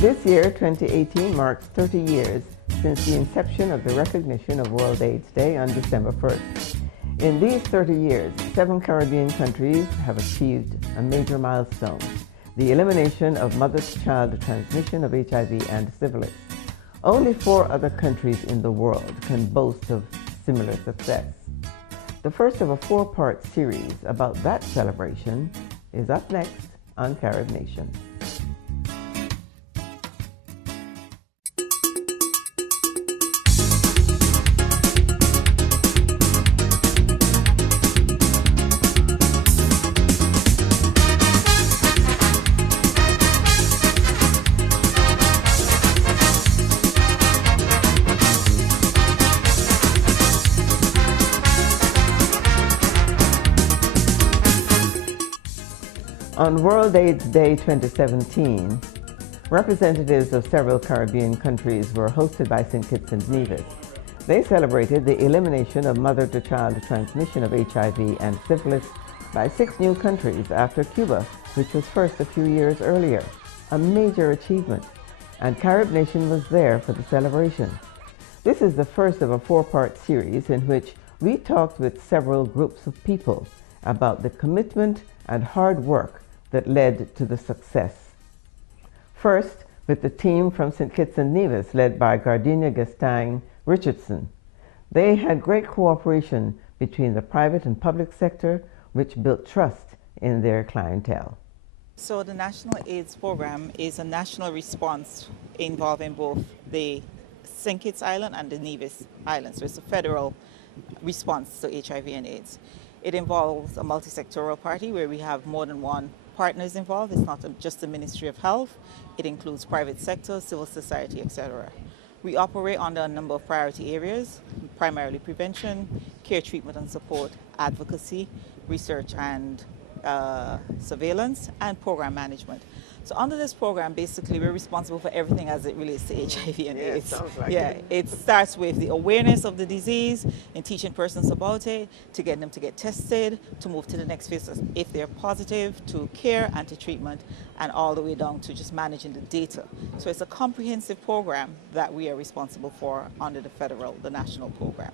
This year, 2018, marks 30 years since the inception of the recognition of World AIDS Day on December 1st. In these 30 years, 7 Caribbean countries have achieved a major milestone, the elimination of mother-to-child transmission of HIV and syphilis. Only 4 other countries in the world can boast of similar success. The first of a 4-part series about that celebration is up next on CaribNation. On World AIDS Day 2017, representatives of several Caribbean countries were hosted by St. Kitts and Nevis. They celebrated the elimination of mother-to-child transmission of HIV and syphilis by 6 new countries after Cuba, which was first a few years earlier. A major achievement, and CaribNation was there for the celebration. This is the first of a 4-part series in which we talked with several groups of people about the commitment and hard work that led to the success. First, with the team from St. Kitts and Nevis, led by Gardenia DESTANG-RICHARDSON. They had great cooperation between the private and public sector, which built trust in their clientele. So the National AIDS Program is a national response involving both the St. Kitts Island and the Nevis Islands. So it's a federal response to HIV and AIDS. It involves a multi-sectoral party where we have more than one partners involved. It's not just the Ministry of Health. It includes private sector, civil society, etc. We operate under a number of priority areas, primarily prevention, care, treatment and support, advocacy, research and surveillance, and program management. So under this program, basically, we're responsible for everything as it relates to HIV and AIDS. Sounds like it starts with the awareness of the disease and teaching persons about it, to get them to get tested, to move to the next phase if they're positive, to care and to treatment, and all the way down to just managing the data. So it's a comprehensive program that we are responsible for under the national program.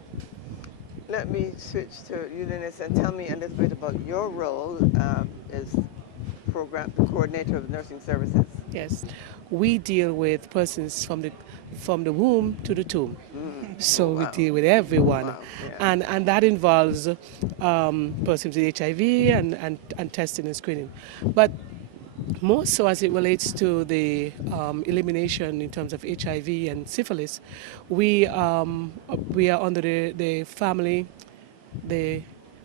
Let me switch to you, Linus, and tell me a little bit about your role as the coordinator of nursing services. Yes, we deal with persons from the womb to the tomb. So we deal with everyone. Wow. Yeah. And that involves persons with HIV and testing and screening. But more so as it relates to the elimination in terms of HIV and syphilis, we are under the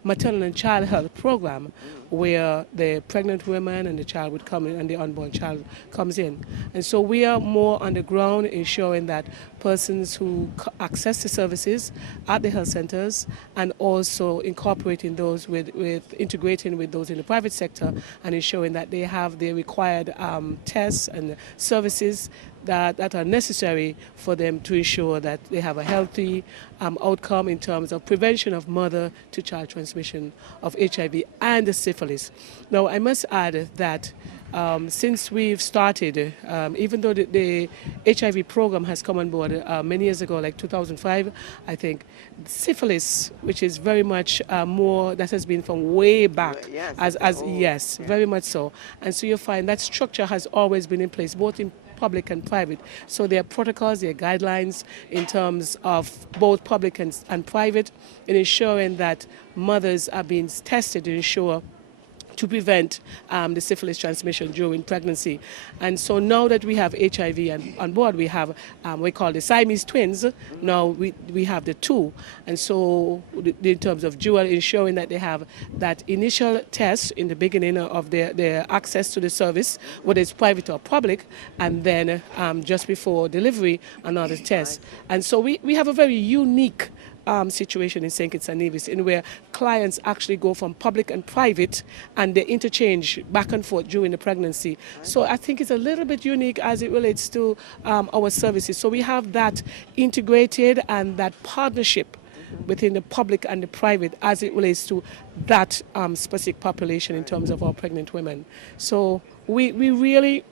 maternal and child health program, where the pregnant woman and the child would come in and the unborn child comes in. And so we are more on the ground ensuring that persons who access the services at the health centers, and also incorporating those with integrating with those in the private sector, and ensuring that they have the required tests and services that are necessary for them to ensure that they have a healthy outcome in terms of prevention of mother-to-child transmission of HIV and the syphilis. Now, I must add that since we've started, even though the HIV program has come on board many years ago, like 2005, I think, syphilis, which is very much more, that has been from way back, yes, very much so. And so you find that structure has always been in place, both in public and private. So there are protocols, there are guidelines in terms of both public and private, in ensuring that mothers are being tested to ensure to prevent the syphilis transmission during pregnancy. And so now that we have HIV on board, we have we call the Siamese twins. Now we have the 2, and so in terms of dual, ensuring that they have that initial test in the beginning of their access to the service, whether it's private or public, and then just before delivery, another test. And so we have a very unique situation in St. Kitts and Nevis, in where clients actually go from public and private, and they interchange back and forth during the pregnancy. So I think it's a little bit unique as it relates to our services. So we have that integrated and that partnership within the public and the private as it relates to that specific population in terms of our pregnant women. So we really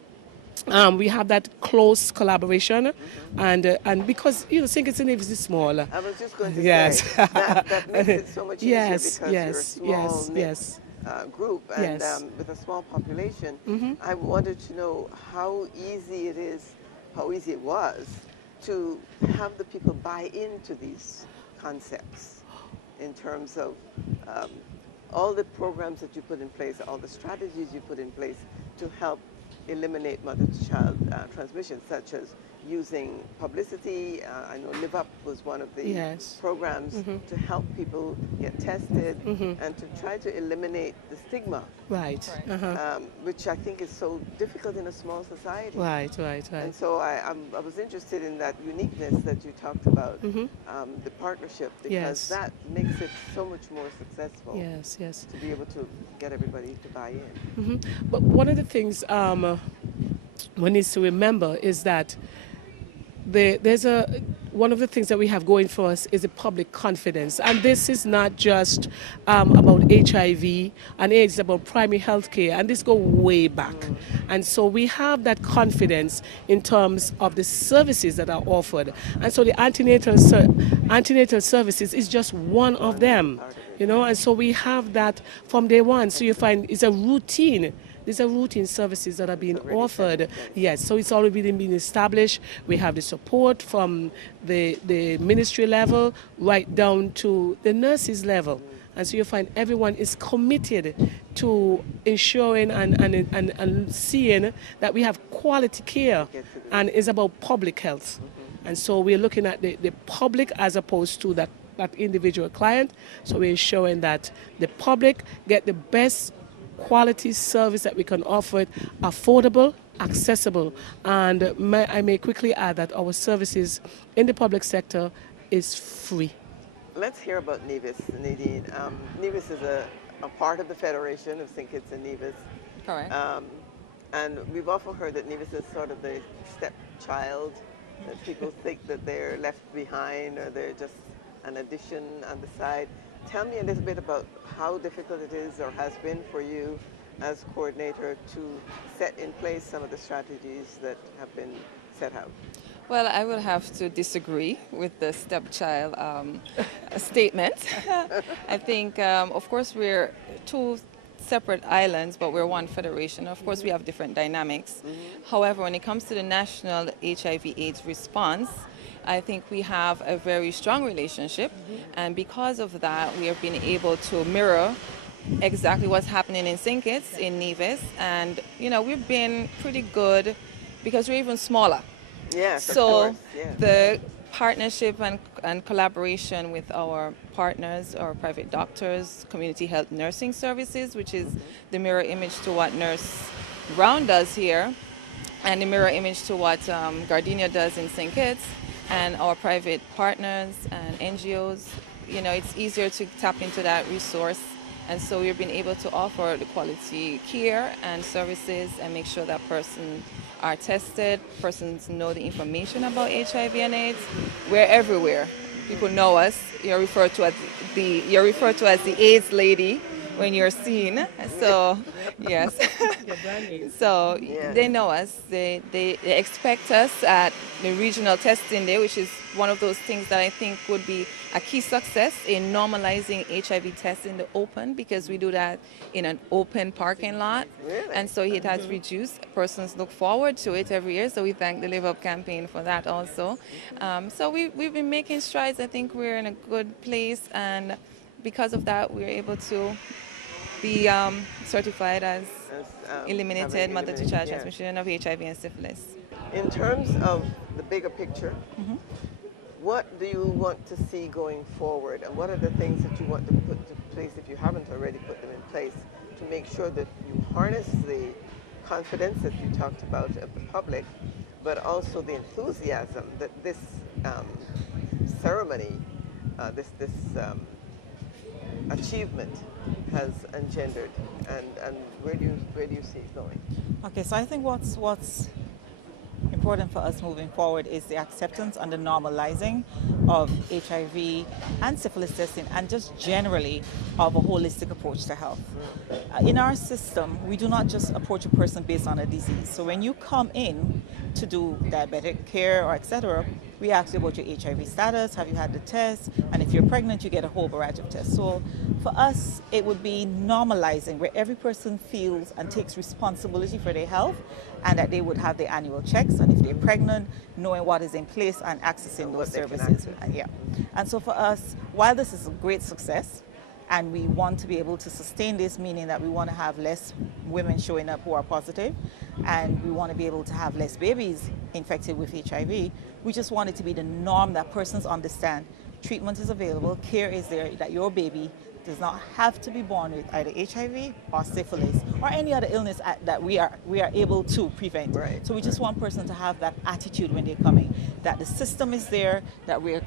We have that close collaboration, and because St. Kitts and Nevis is small. I was just going to Yes. say that makes it so much easier Yes, because you're a small knit group and Yes. with a small population. I wanted to know how easy it is, how easy it was to have the people buy into these concepts in terms of all the programs that you put in place, all the strategies you put in place to help eliminate mother-to-child transmission, such as using publicity. I know Live Up was one of the programs to help people get tested and to try to eliminate the stigma, which I think is so difficult in a small society. Right. And so I was interested in that uniqueness that you talked about, the partnership, because that makes it so much more successful. Yes. To be able to get everybody to buy in. But one of the things one needs to remember is that one of the things that we have going for us is a public confidence, and this is not just about HIV and AIDS, it's about primary health care, and this goes way back. And so we have that confidence in terms of the services that are offered, and so the antenatal services is just one of them, and so we have that from day one. So you find it's a routine. These are routine services that are being offered. Yes, so it's already been established. We have the support from the ministry level right down to the nurses level. And so you find everyone is committed to ensuring and seeing that we have quality care, and it's about public health. And so we're looking at the public as opposed to that individual client. So we're ensuring that the public get the best quality service that we can offer, it affordable, accessible, and I may quickly add that our services in the public sector is free. Let's hear about NEVIS, Nadine. NEVIS is a part of the Federation of St. Kitts and Nevis. Correct. And we've often heard that NEVIS is sort of the stepchild, that people think that they're left behind or they're just an addition on the side. Tell me a little bit about how difficult it is or has been for you as coordinator to set in place some of the strategies that have been set out. Well, I will have to disagree with the stepchild statement. I think, of course, we're two separate islands, but we're one federation. Of course, we have different dynamics. However, when it comes to the national HIV/AIDS response, I think we have a very strong relationship, and because of that, we have been able to mirror exactly what's happening in St. Kitts, in NEVIS, and we've been pretty good because we're even smaller. Yes, so of course. Yeah. The partnership and collaboration with our partners, our private doctors, community health nursing services, which is the mirror image to what Nurse Brown does here, and the mirror image to what Gardenia does in St. Kitts, and our private partners and NGOs, it's easier to tap into that resource. And so we've been able to offer the quality care and services and make sure that persons are tested, persons know the information about HIV and AIDS. We're everywhere. People know us. You're referred to as the AIDS lady when you're seen. So, yes. So they know us. They expect us at the regional testing day, which is one of those things that I think would be a key success in normalizing HIV tests in the open, because we do that in an open parking lot. Really? And so it has reduced. Persons look forward to it every year, so we thank the Live Up campaign for that also. So we've been making strides. I think we're in a good place, and because of that, we're able to be certified as eliminated mother-to-child transmission of HIV and syphilis. In terms of the bigger picture, what do you want to see going forward, and what are the things that you want to put in place, if you haven't already put them in place, to make sure that you harness the confidence that you talked about of the public, but also the enthusiasm that this ceremony, this achievement has engendered, and where do you see it going? Okay, so I think what's important for us moving forward is the acceptance and the normalizing of HIV and syphilis testing, and just generally of a holistic approach to health. In our system, we do not just approach a person based on a disease. So when you come in to do diabetic care or etc., we ask you about your HIV status, have you had the test, and if you're pregnant, you get a whole variety of tests. So for us, it would be normalizing where every person feels and takes responsibility for their health, and that they would have their annual checks, and if they're pregnant, knowing what is in place and accessing those services. And so for us, while this is a great success, and we want to be able to sustain this, meaning that we want to have less women showing up who are positive, and we want to be able to have less babies infected with HIV. We just want it to be the norm that persons understand treatment is available, care is there, that your baby does not have to be born with either HIV or syphilis or any other illness that we are able to prevent. Right. So we just want person to have that attitude when they're coming, that the system is there, that we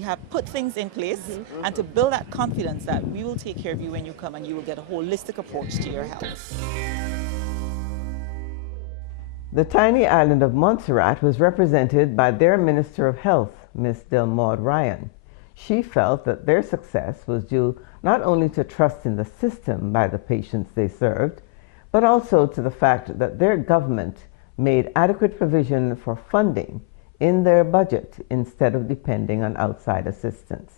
have put things in place, and to build that confidence that we will take care of you when you come and you will get a holistic approach to your health. The tiny island of Montserrat was represented by their Minister of Health, Ms. Delmaud Ryan. She felt that their success was due not only to trust in the system by the patients they served, but also to the fact that their government made adequate provision for funding in their budget instead of depending on outside assistance.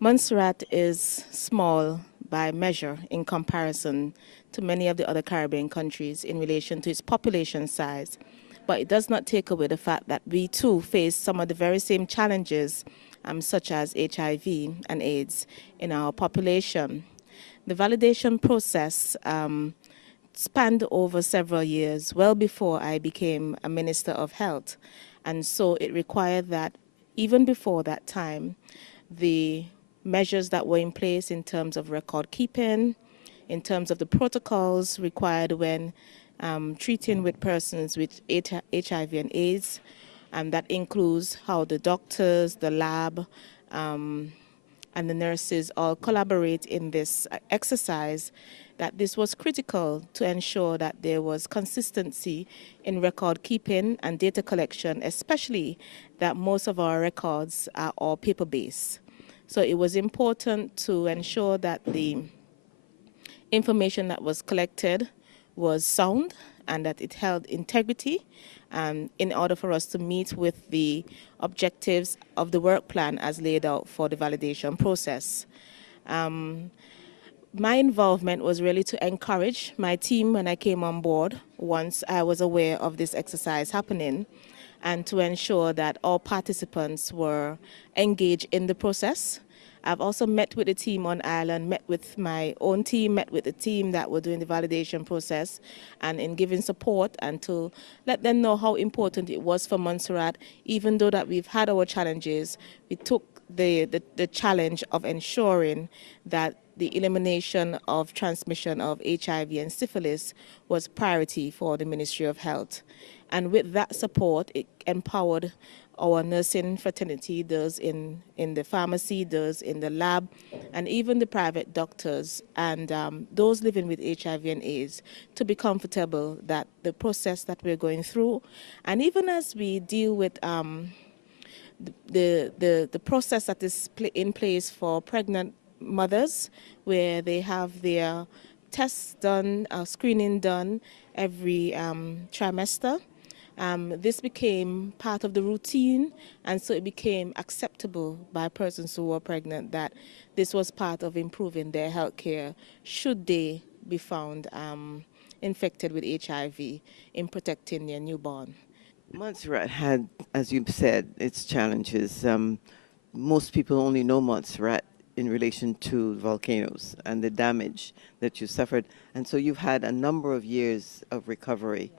Montserrat is small by measure in comparison to many of the other Caribbean countries in relation to its population size, but it does not take away the fact that we too face some of the very same challenges such as HIV and AIDS in our population. The validation process spanned over several years, well before I became a Minister of Health. And so it required that even before that time, the measures that were in place in terms of record keeping, in terms of the protocols required when treating with persons with HIV and AIDS, and that includes how the doctors, the lab, and the nurses all collaborate in this exercise, that this was critical to ensure that there was consistency in record keeping and data collection, especially that most of our records are all paper-based. So it was important to ensure that the information that was collected was sound and that it held integrity in order for us to meet with the objectives of the work plan as laid out for the validation process. My involvement was really to encourage my team when I came on board once I was aware of this exercise happening, and to ensure that all participants were engaged in the process. I've also met with the team on Ireland, met with my own team, met with the team that were doing the validation process, and in giving support and to let them know how important it was for Montserrat. Even though that we've had our challenges, we took the challenge of ensuring that the elimination of transmission of HIV and syphilis was priority for the Ministry of Health. And with that support, it empowered our nursing fraternity, those in the pharmacy, those in the lab, and even the private doctors and those living with HIV and AIDS to be comfortable that the process that we're going through, and even as we deal with the process that is in place for pregnant mothers, where they have their tests done, screening done every trimester. This became part of the routine, and so it became acceptable by persons who were pregnant that this was part of improving their health care should they be found infected with HIV in protecting their newborn. Montserrat had, as you said, its challenges. Most people only know Montserrat in relation to volcanoes and the damage that you suffered. And so you've had a number of years of recovery.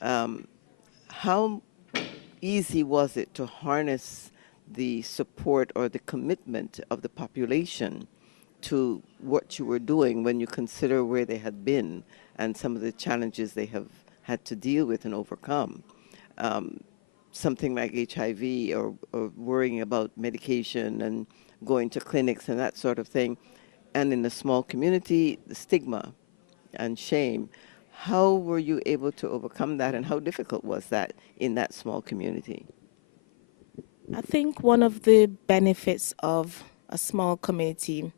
How easy was it to harness the support or the commitment of the population to what you were doing when you consider where they had been and some of the challenges they have had to deal with and overcome? Something like HIV or worrying about medication and going to clinics and that sort of thing. And in a small community, the stigma and shame. How were you able to overcome that, and how difficult was that in that small community? I think one of the benefits of a small community,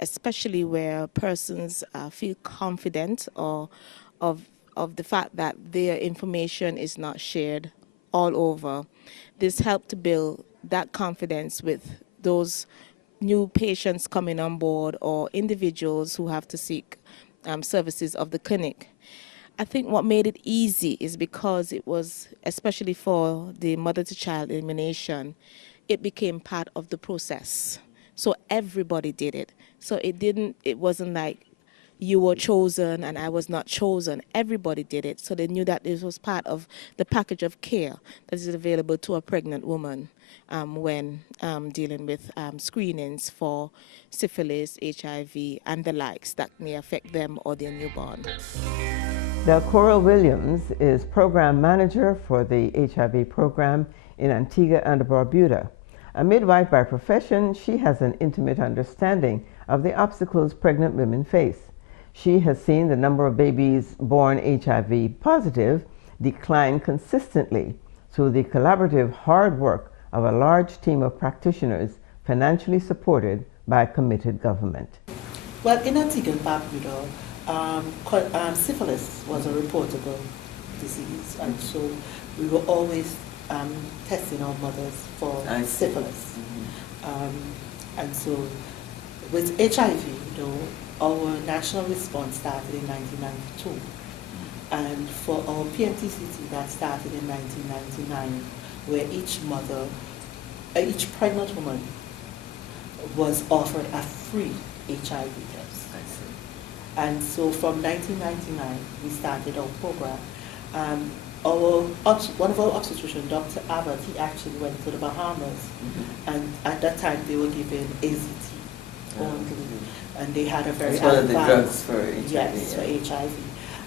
especially where persons feel confident or of the fact that their information is not shared all over, this helped to build that confidence with those new patients coming on board or individuals who have to seek services of the clinic. I think what made it easy is because it was, especially for the mother-to-child elimination, it became part of the process. So everybody did it. So it wasn't like you were chosen and I was not chosen. Everybody did it. So they knew that this was part of the package of care that is available to a pregnant woman when dealing with screenings for syphilis, HIV, and the likes that may affect them or their newborn. Delcora Williams is program manager for the HIV program in Antigua and Barbuda. A midwife by profession, she has an intimate understanding of the obstacles pregnant women face. She has seen the number of babies born HIV positive decline consistently through the collaborative hard work of a large team of practitioners financially supported by a committed government. Well, in Antigua and Barbuda, syphilis was a reportable disease, and so we were always testing our mothers for syphilis. And so with HIV, our national response started in 1992. And for our PMTCT, that started in 1999, where each pregnant woman was offered a free HIV test. And so from 1999, we started our program. One of our obstetricians, Dr. Abbott, he actually went to the Bahamas, and at that time they were given AZT only, and they had a very advanced, one of the drugs for HIV. Yes, for HIV.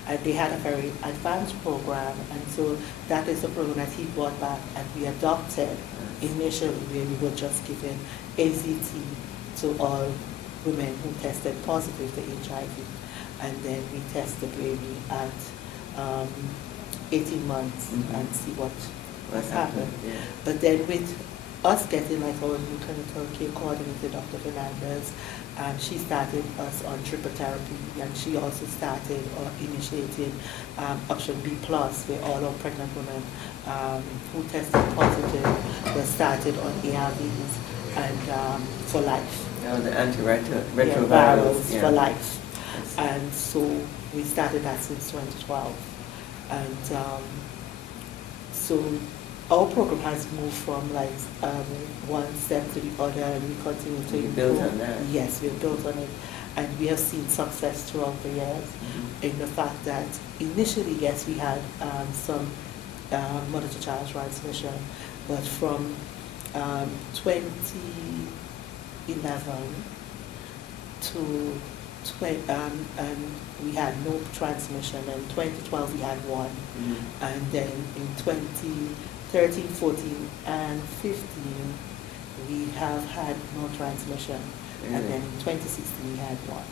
And they had a very advanced program, and so that is the program that he brought back, and we adopted initially, where we were just giving AZT to all women who tested positive for HIV, and then we test the baby at 18 months and see what's happened. Yeah. But then with us getting like our new clinical care coordinator, Dr. Fernandez, she started us on triple therapy, and she also started or initiated option B+, where all our pregnant women who tested positive were started on ARVs and for life. Oh, the antiretrovirals for life. And so we started that since 2012. And so our program has moved from like one step to the other, and we continue to improve. Build on that. Yes, we've built on it, and we have seen success throughout the years in the fact that initially, yes, we had some mother-to-child transmission, but from 2011 to and we had no transmission. In 2012 we had one, and then in 2013, 14, and 15 we have had no transmission, and then in 2016 we had one.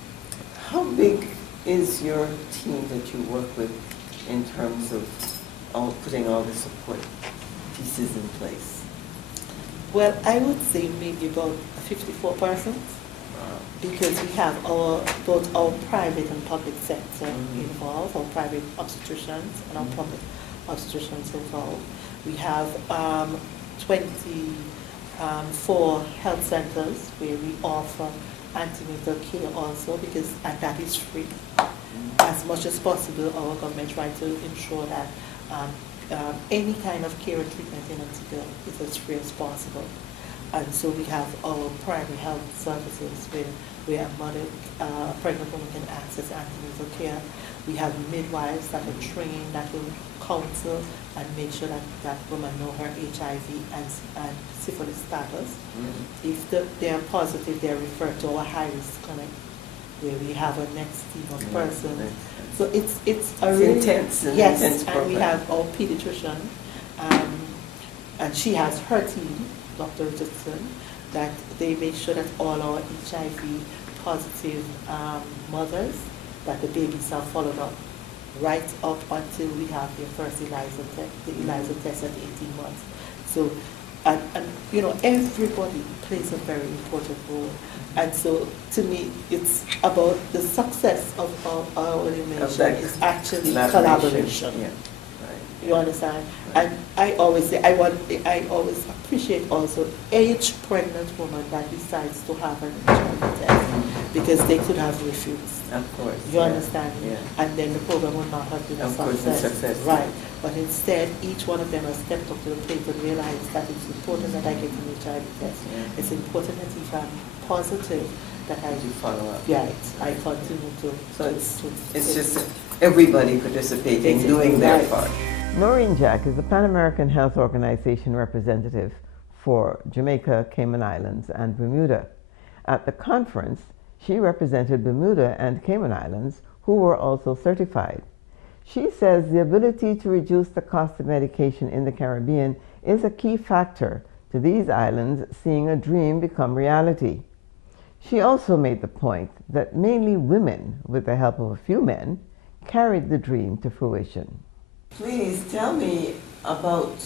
How big is your team that you work with in terms of putting all the support pieces in place? Well, I would say maybe about 54 persons. Because we have both our private and public sector involved, our private obstetricians and our public obstetricians involved. We have 24 health centers where we offer antenatal care also, and that is free. As much as possible, our government tries to ensure that any kind of care and treatment in Antigua is as free as possible. And so we have our primary health services where a pregnant woman can access antenatal care. We have midwives that are trained, that will counsel and make sure that that woman know her HIV and syphilis status. If they are positive, they are referred to our high-risk clinic, where we have a next team of persons. So it's a really intense. Yes, intense and program. we have our pediatrician, and she has her team, Dr. Richardson, that they make sure that all our HIV positive mothers, that the babies are followed up right up until we have their first ELISA test at 18 months. So and you know, everybody plays a very important role. And so, to me, it's about the success of our elimination is actually collaboration. Yeah. Right. You understand? Right. And I always say, I always appreciate also each pregnant woman that decides to have an HIV test, because they could have refused. Of course. You understand? Yeah. And then the program would not have been a success. Right. But instead, each one of them has stepped up to the plate and realized that it's important that I get an HIV test. Yeah. It's important that if I'm positive, that I do follow up. Yeah, I continue to. So it's just everybody participating, doing their part. Noreen Jack is the Pan American Health Organization representative for Jamaica, Cayman Islands, and Bermuda. At the conference, she represented Bermuda and Cayman Islands, who were also certified. She says the ability to reduce the cost of medication in the Caribbean is a key factor to these islands seeing a dream become reality. She also made the point that mainly women, with the help of a few men, carried the dream to fruition. Please tell me about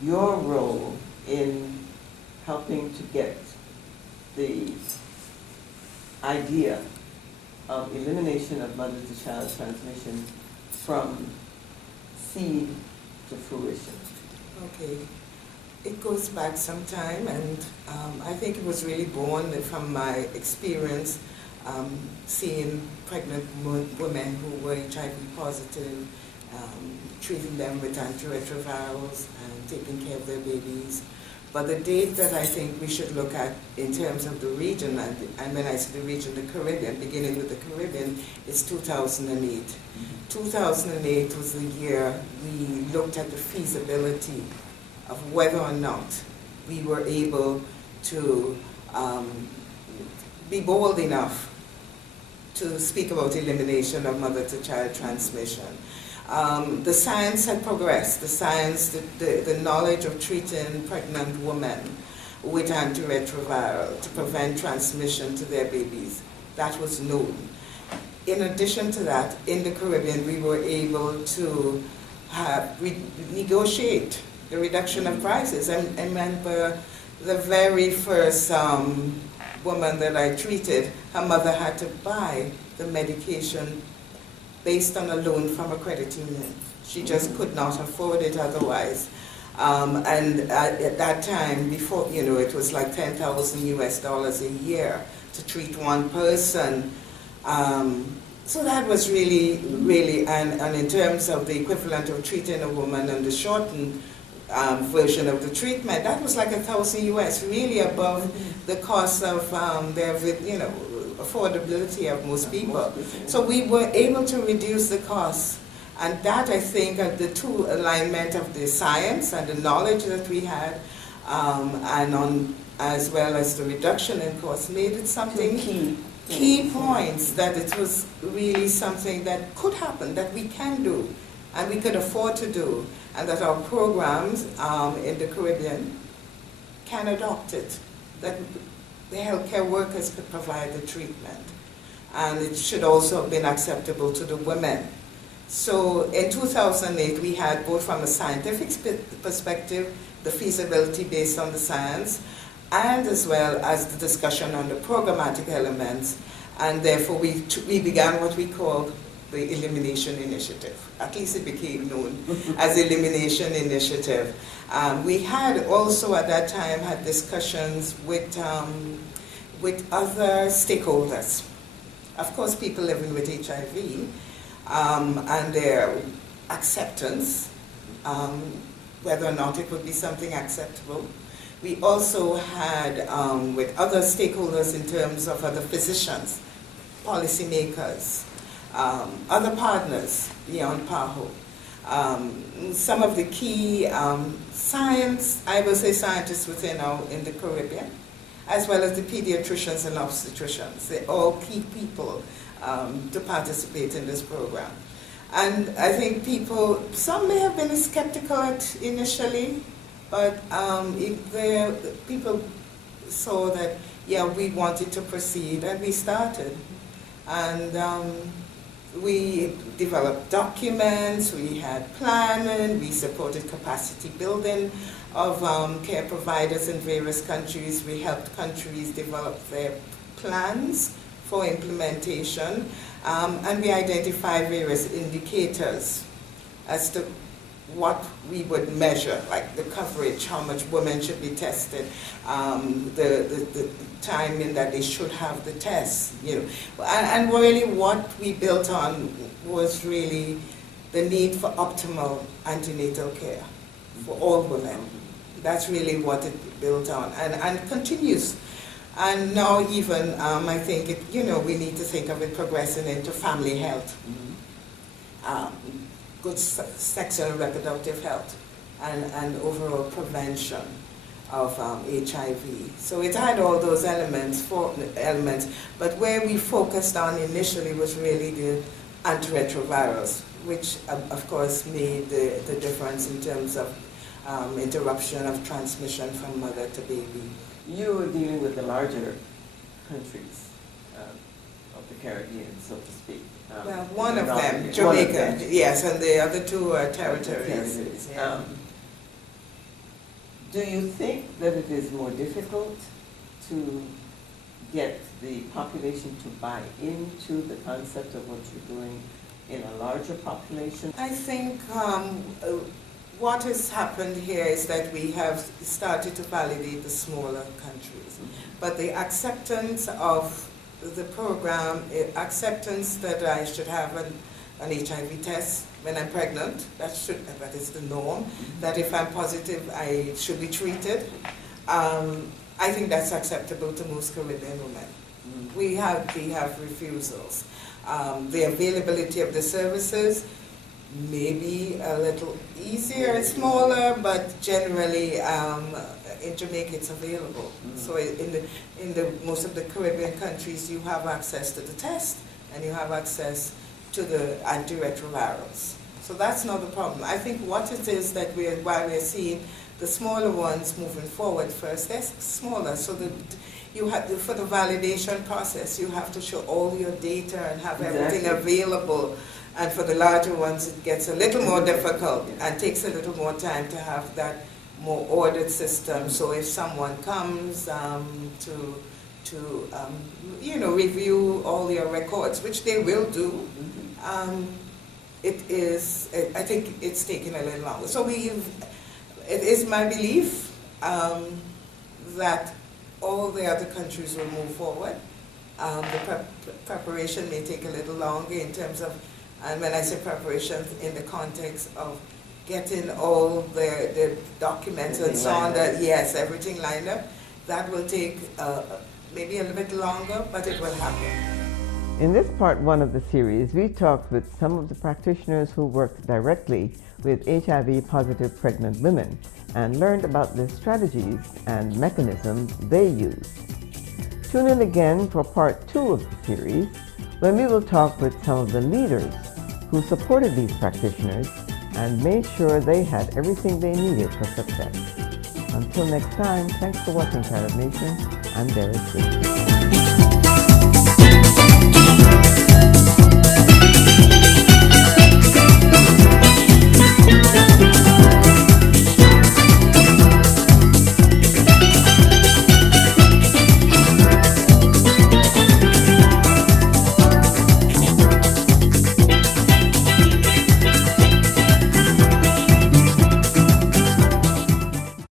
your role in helping to get the idea of elimination of mother-to-child transmission from seed to fruition. Okay. It goes back some time, and I think it was really born from my experience seeing pregnant women who were HIV positive, treating them with antiretrovirals and taking care of their babies. But the date that I think we should look at in terms of the region, and when I say the region, the Caribbean, beginning with the Caribbean, is 2008. 2008 was the year we looked at the feasibility of whether or not we were able to be bold enough to speak about elimination of mother-to-child transmission. The science had progressed. The science, the knowledge of treating pregnant women with antiretroviral to prevent transmission to their babies, that was known. In addition to that, in the Caribbean, we were able to negotiate the reduction of prices. I remember the very first woman that I treated, her mother had to buy the medication based on a loan from a credit union. She just could not afford it otherwise. And at that time, before, you know, it was like $10,000 US a year to treat one person. So that was really, and in terms of the equivalent of treating a woman and the shortened version of the treatment, that was like $1,000 US, really above the cost of their, you know, affordability of most people. So we were able to reduce the costs, and that, I think, the two alignment of the science and the knowledge that we had, as well as the reduction in costs, made it something key points that it was really something that could happen, that we can do, and we could afford to do, and that our programs in the Caribbean can adopt it, that the healthcare workers could provide the treatment. And it should also have been acceptable to the women. So in 2008, we had both from a scientific perspective, the feasibility based on the science, and as well as the discussion on the programmatic elements. And therefore, we began what we called the Elimination Initiative. At least it became known as the Elimination Initiative. We had also at that time had discussions with other stakeholders. Of course, people living with HIV and their acceptance, whether or not it would be something acceptable. We also had with other stakeholders in terms of other physicians, policymakers, other partners beyond PAHO. Some of the key scientists within in the Caribbean, as well as the pediatricians and obstetricians. They're all key people to participate in this program. And I think some may have been skeptical initially, but people saw that, yeah, we wanted to proceed, and we started. And we developed documents, we had planning, we supported capacity building of care providers in various countries. We helped countries develop their plans for implementation, and we identified various indicators as to what we would measure, like the coverage, how much women should be tested, the timing that they should have the tests, you know. And really what we built on was really the need for optimal antenatal care for all women. That's really what it built on and continues. And now even, I think, we need to think of it progressing into family health. Good sexual and reproductive health, and overall prevention of HIV. So it had all those elements, but where we focused on initially was really the antiretrovirals, which of course made the difference in terms of interruption of transmission from mother to baby. You were dealing with the larger countries of the Caribbean, so to speak. Well, one of them, Jamaica, yes, and the other two are territories. Yeah. Do you think that it is more difficult to get the population to buy into the concept of what you're doing in a larger population? I think what has happened here is that we have started to validate the smaller countries, but the acceptance of the program, acceptance that I should have an HIV test when I'm pregnant, that is the norm, that if I'm positive I should be treated. I think that's acceptable to most Caribbean women. We have refusals. The availability of the services may be a little easier and smaller, but generally in Jamaica it's available. So in the most of the Caribbean countries you have access to the test and you have access to the antiretrovirals. So that's not the problem. I think what it is that while we're seeing the smaller ones moving forward first, they're smaller, so that you have for the validation process you have to show all your data and have everything available. And for the larger ones, it gets a little more difficult and takes a little more time to have that more ordered system. So if someone comes to review all your records, which they will do, I think it's taking a little longer. So it is my belief that all the other countries will move forward. The preparation may take a little longer in terms of, and when I say preparation, in the context of getting all the documents and so on, everything lined up, that will take maybe a little bit longer, but it will happen. In this part one of the series, we talked with some of the practitioners who worked directly with HIV-positive pregnant women and learned about the strategies and mechanisms they use. Tune in again for part 2 of the series, when we will talk with some of the leaders who supported these practitioners and made sure they had everything they needed for success. Until next time, thanks for watching CaribNation. I'm Derek Green.